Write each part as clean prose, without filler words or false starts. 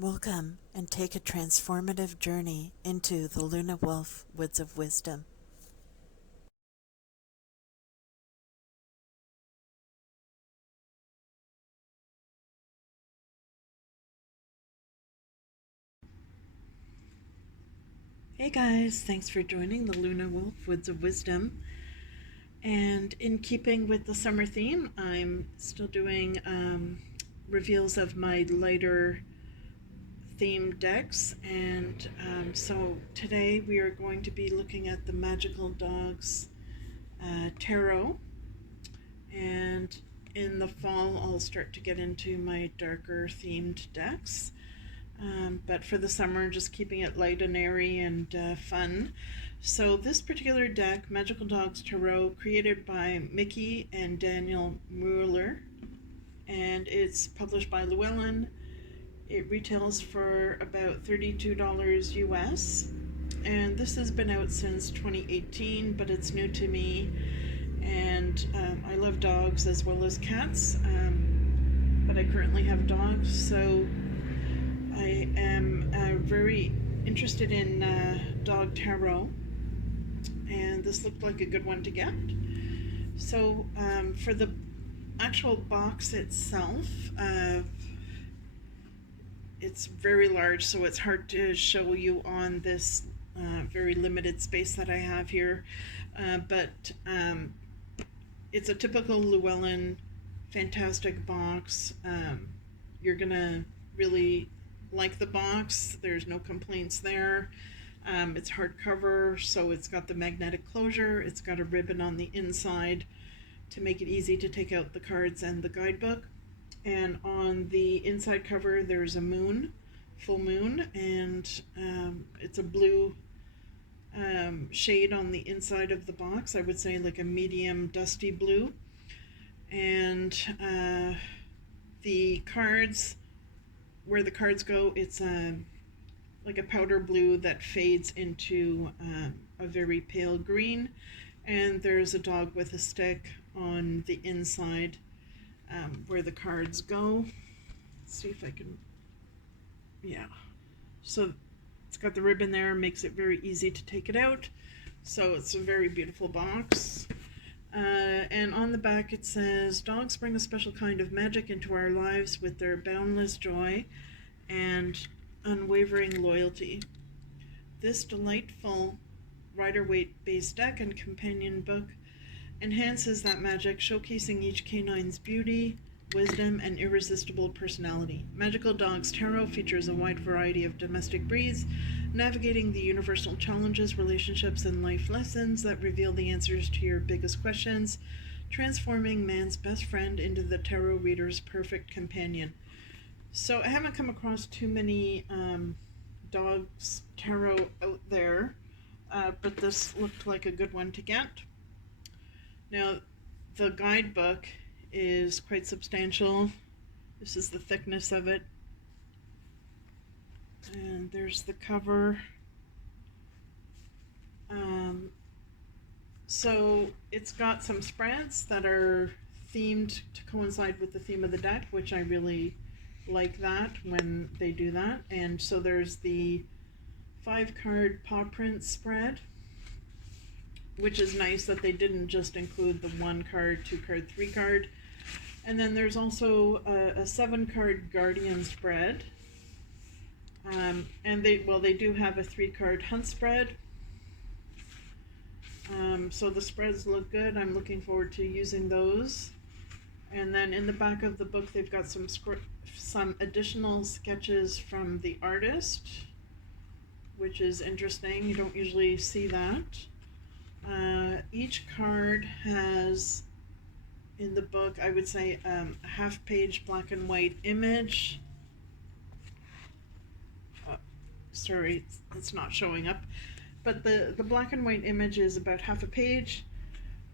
Welcome and take a transformative journey into the Lunawolf Woods of Wisdom. Hey guys, thanks for joining the Lunawolf Woods of Wisdom. And in keeping with the summer theme, I'm still doing reveals of my lighter theme decks, and so today we are going to be looking at the Magical Dogs Tarot, and in the fall I'll start to get into my darker themed decks, but for the summer just keeping it light and airy and fun. So this particular deck, Magical Dogs Tarot, created by Mickey and Daniel Mueller, and it's published by Llewellyn. It retails for about $32 US, and this has been out since 2018, but it's new to me, and I love dogs as well as cats, but I currently have dogs, so I am very interested in dog tarot, and this looked like a good one to get. So for the actual box itself, it's very large, so it's hard to show you on this very limited space that I have here, but it's a typical Llewellyn fantastic box. You're gonna really like the box. There's no complaints there. It's hardcover, so it's got the magnetic closure. It's got a ribbon on the inside to make it easy to take out the cards and the guidebook. And on the inside cover there's a moon, full moon, and it's a blue shade on the inside of the box. I would say like a medium dusty blue. And the cards, where the cards go, it's like a powder blue that fades into a very pale green, and there's a dog with a stick on the inside where the cards go. Let's see if I can, yeah. So it's got the ribbon there, makes it very easy to take it out. So it's a very beautiful box. And on the back it says, dogs bring a special kind of magic into our lives with their boundless joy and unwavering loyalty. This delightful Rider-Waite based deck and companion book enhances that magic, showcasing each canine's beauty, wisdom, and irresistible personality. Magical Dogs Tarot features a wide variety of domestic breeds, navigating the universal challenges, relationships, and life lessons that reveal the answers to your biggest questions, transforming man's best friend into the tarot reader's perfect companion. So I haven't come across too many dogs tarot out there, but this looked like a good one to get. Now, the guidebook is quite substantial. This is the thickness of it. And there's the cover. So it's got some spreads that are themed to coincide with the theme of the deck, which I really like that when they do that. And so there's the 5-card paw print spread, which is nice that they didn't just include the 1-card, 2-card, 3-card. And then there's also a 7-card Guardian spread. And they do have a 3-card Hunt spread. So the spreads look good. I'm looking forward to using those. And then in the back of the book they've got some additional sketches from the artist, which is interesting. You don't usually see that. Each card has, in the book, I would say a half-page black and white image. Sorry, it's not showing up. But the black and white image is about half a page.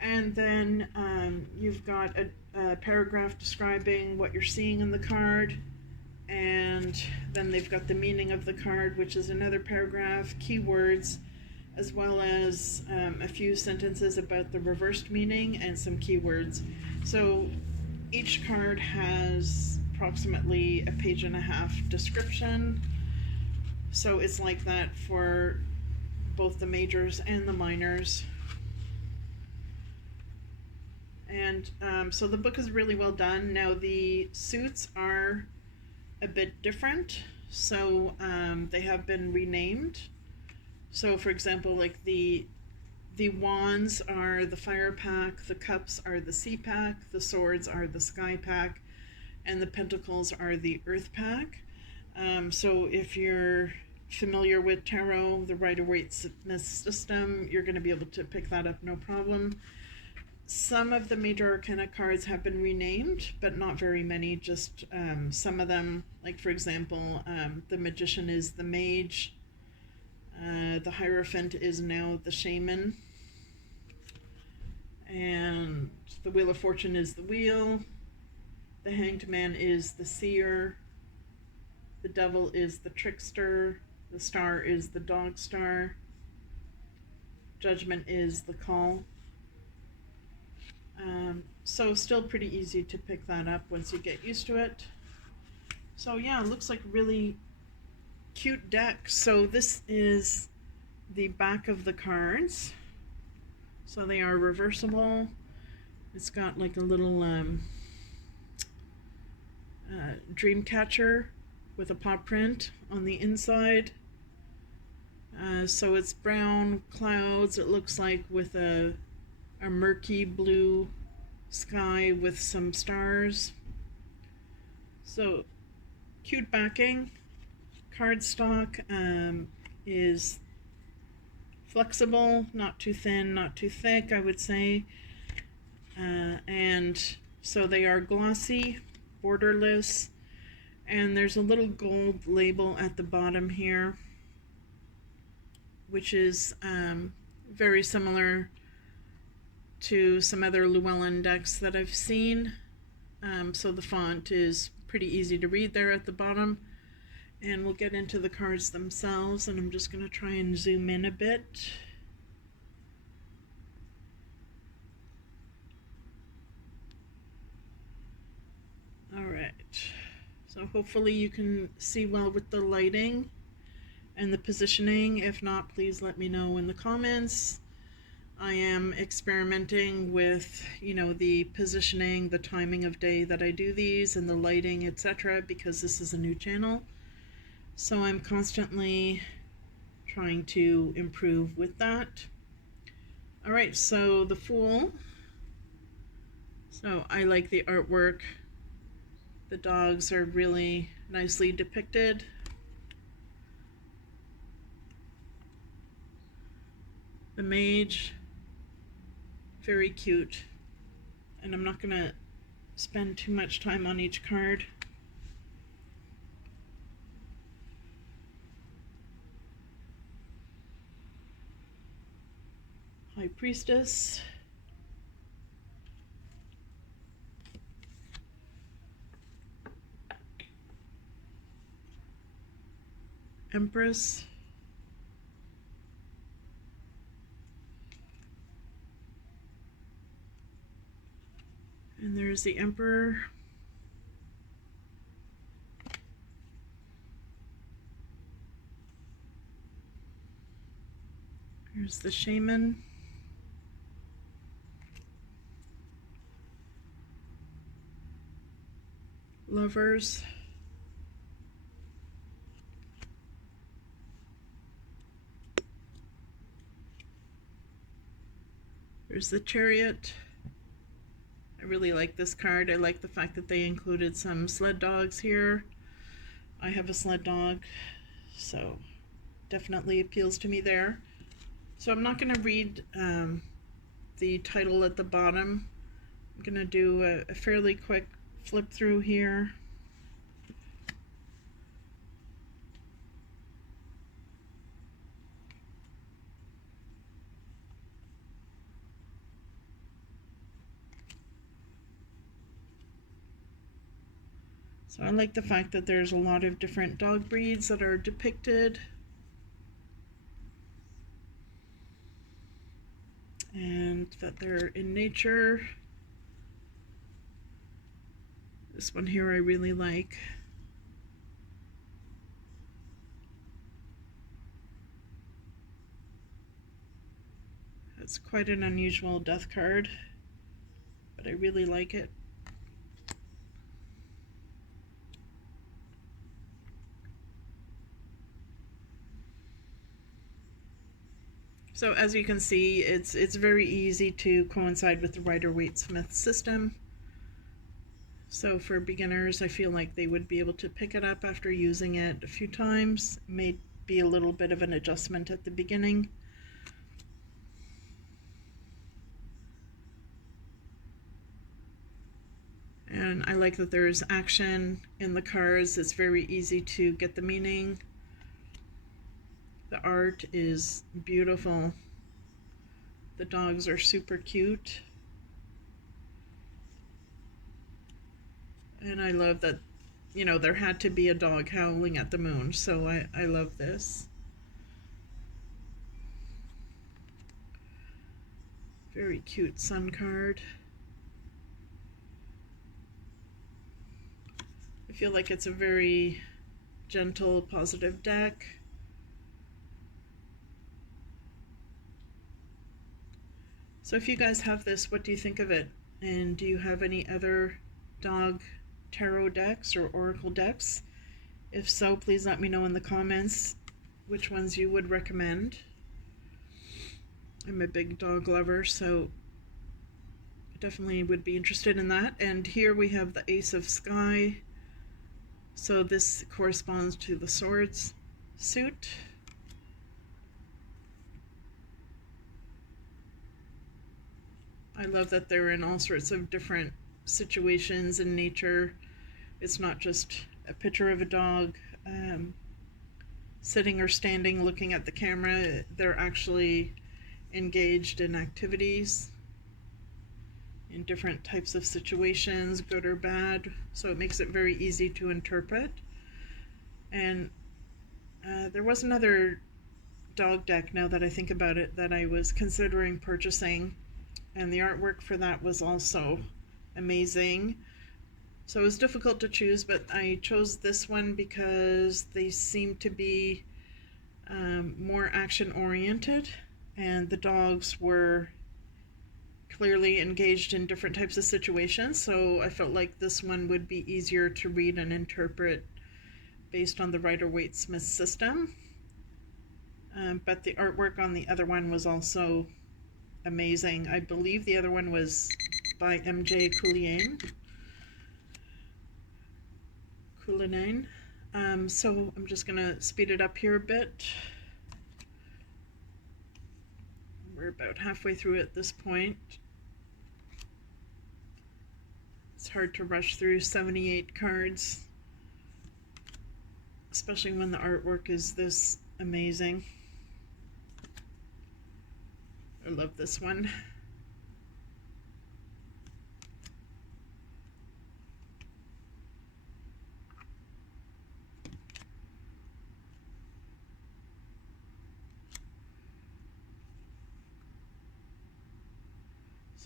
And then you've got a paragraph describing what you're seeing in the card. And then they've got the meaning of the card, which is another paragraph, keywords, as well as a few sentences about the reversed meaning and some keywords. So each card has approximately a page and a half description. So it's like that for both the majors and the minors. And so the book is really well done. Now the suits are a bit different, so they have been renamed. So for example, like the wands are the fire pack, the cups are the sea pack, the swords are the sky pack, and the pentacles are the earth pack. So if you're familiar with tarot, the Rider-Waite-Smith system, you're going to be able to pick that up no problem. Some of the major arcana cards have been renamed, but not very many, just some of them. Like for example, the Magician is the Mage, the Hierophant is now the Shaman, and the Wheel of Fortune is the Wheel, the Hanged Man is the Seer, the Devil is the Trickster, the Star is the Dog Star, Judgment is the Call. So still pretty easy to pick that up once you get used to it. So yeah, it looks like a really cute deck. So this is the back of the cards. So they are reversible. It's got like a little dream catcher with a paw print on the inside. So it's brown clouds, it looks like, with a murky blue sky with some stars. So cute backing. Cardstock is flexible, not too thin, not too thick, I would say. And so they are glossy, borderless, and there's a little gold label at the bottom here, which is very similar to some other Llewellyn decks that I've seen. So the font is pretty easy to read there at the bottom. And we'll get into the cards themselves, and I'm just going to try and zoom in a bit. Alright, so hopefully you can see well with the lighting and the positioning. If not, please let me know in the comments. I am experimenting with, the positioning, the timing of day that I do these, and the lighting, etc., because this is a new channel. So I'm constantly trying to improve with that. Alright, so the Fool. So I like the artwork. The dogs are really nicely depicted. The Mage, very cute. And I'm not going to spend too much time on each card. High Priestess. Empress. And there's the Emperor. Here's the Shaman. Lovers. There's the Chariot. I really like this card. I like the fact that they included some sled dogs here. I have a sled dog, so definitely appeals to me there. So I'm not going to read the title at the bottom. I'm going to do a fairly quick flip through here. So I like the fact that there's a lot of different dog breeds that are depicted. And that they're in nature. This one here I really like. It's quite an unusual death card, but I really like it. So as you can see, it's very easy to coincide with the Rider-Waite-Smith system. So for beginners, I feel like they would be able to pick it up after using it a few times. It may be a little bit of an adjustment at the beginning. And I like that there's action in the cards. It's very easy to get the meaning. The art is beautiful. The dogs are super cute. And I love that, you know, there had to be a dog howling at the moon. So I love this. Very cute sun card. I feel like it's a very gentle, positive deck. So if you guys have this, what do you think of it? And do you have any other dog tarot decks or oracle decks? If so, please let me know in the comments which ones you would recommend. I'm a big dog lover, so I definitely would be interested in that. And here we have the Ace of Sky. So this corresponds to the Swords suit. I love that they're in all sorts of different situations in nature. It's not just a picture of a dog sitting or standing looking at the camera. They're actually engaged in activities in different types of situations, good or bad. So it makes it very easy to interpret. And there was another dog deck, now that I think about it, that I was considering purchasing. And the artwork for that was also amazing. So it was difficult to choose, but I chose this one because they seem to be more action oriented, and the dogs were clearly engaged in different types of situations. So I felt like this one would be easier to read and interpret based on the Rider-Waite-Smith system. But the artwork on the other one was also amazing. I believe the other one was by MJ Cullinane. So I'm just gonna speed it up here a bit. We're about halfway through at this point. It's hard to rush through 78 cards, especially when the artwork is this amazing. I love this one.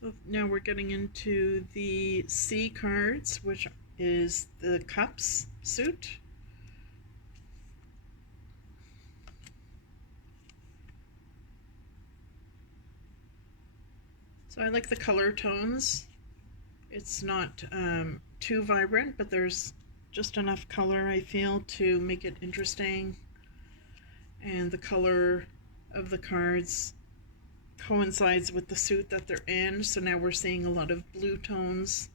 So now we're getting into the C cards, which is the Cups suit. So I like the color tones. It's not too vibrant, but there's just enough color, I feel, to make it interesting. And the color of the cards coincides with the suit that they're in, so now we're seeing a lot of blue tones.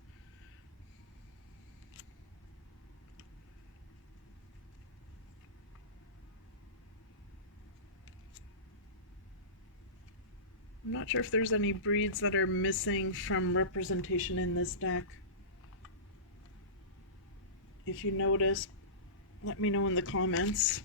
I'm not sure if there's any breeds that are missing from representation in this deck. If you notice, let me know in the comments.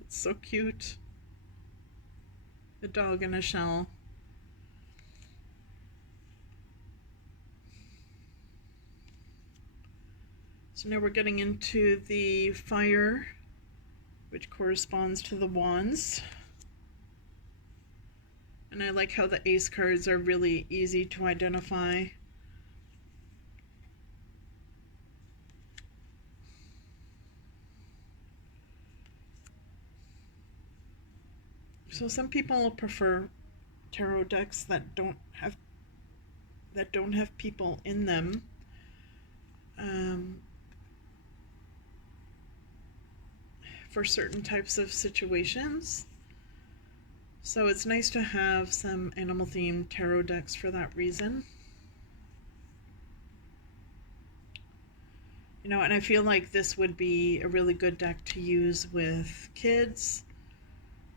It's so cute. A dog in a shell. So now we're getting into the fire, which corresponds to the wands. And I like how the ace cards are really easy to identify. So some people prefer tarot decks that don't have people in them. For certain types of situations. So it's nice to have some animal themed tarot decks for that reason. You know, and I feel like this would be a really good deck to use with kids,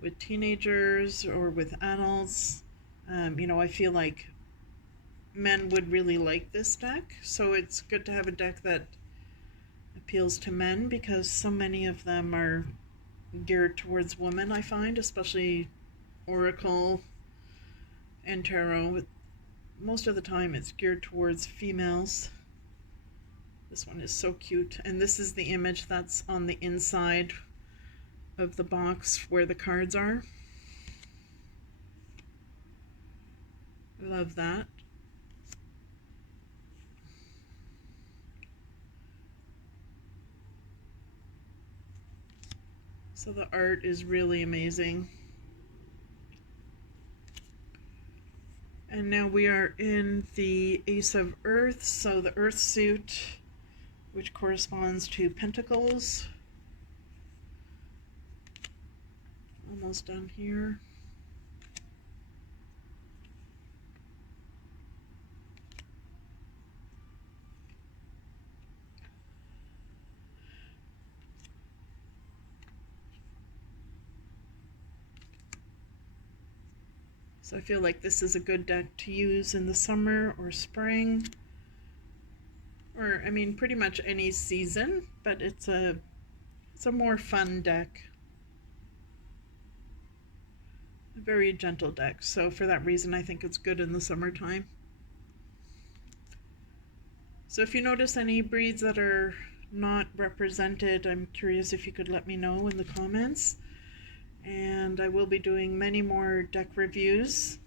with teenagers, or with adults. You know, I feel like men would really like this deck, so it's good to have a deck that appeals to men, because so many of them are geared towards women, I find, especially Oracle and Tarot. Most of the time it's geared towards females. This one is so cute, and this is the image that's on the inside of the box where the cards are. I love that. So the art is really amazing. And now we are in the Ace of Earth, so the Earth suit, which corresponds to Pentacles. Almost done here. So I feel like this is a good deck to use in the summer or spring, or I mean pretty much any season, but it's a more fun deck. A very gentle deck, so for that reason I think it's good in the summertime. So if you notice any breeds that are not represented, I'm curious if you could let me know in the comments. And I will be doing many more deck reviews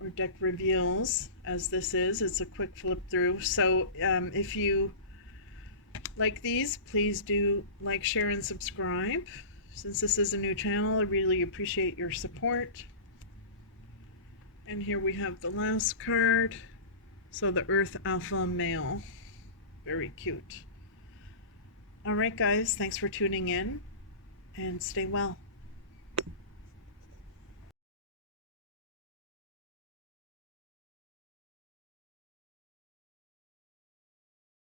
or deck reveals, as this is. It's a quick flip through. So if you like these, please do like, share, and subscribe. Since this is a new channel, I really appreciate your support. And here we have the last card. So the Earth Alpha Male. Very cute. Alright guys, thanks for tuning in, and stay well.